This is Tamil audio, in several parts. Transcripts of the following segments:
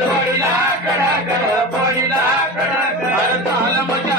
பொடிலா கட கட பொடிலா கட கட தாள மச்சா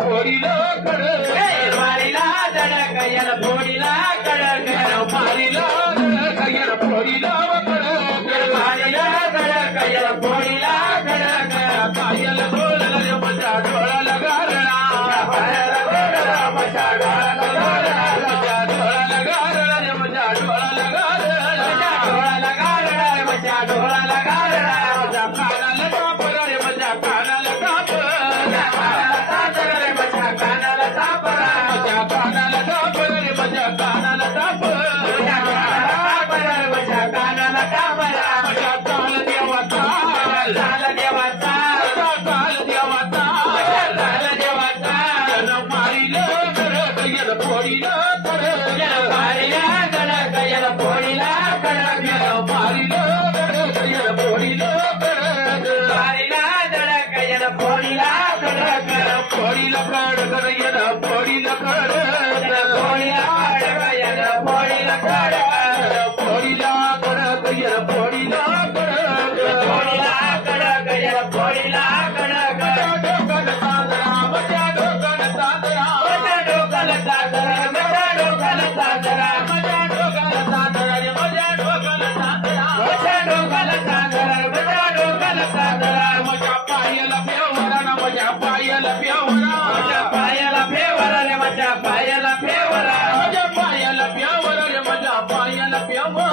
போடிலா கடல் மாறிலா தட கையல போடிலா கடல் மாறிலா தட கையல போடிலா கடல் மாறிலா தட கையல போடிலா கடல் பாயல போலல பட்டா டோலல दरा లభ్యమో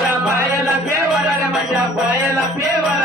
రమాయ లభ్యవర రమయ పాయ లభ్యవర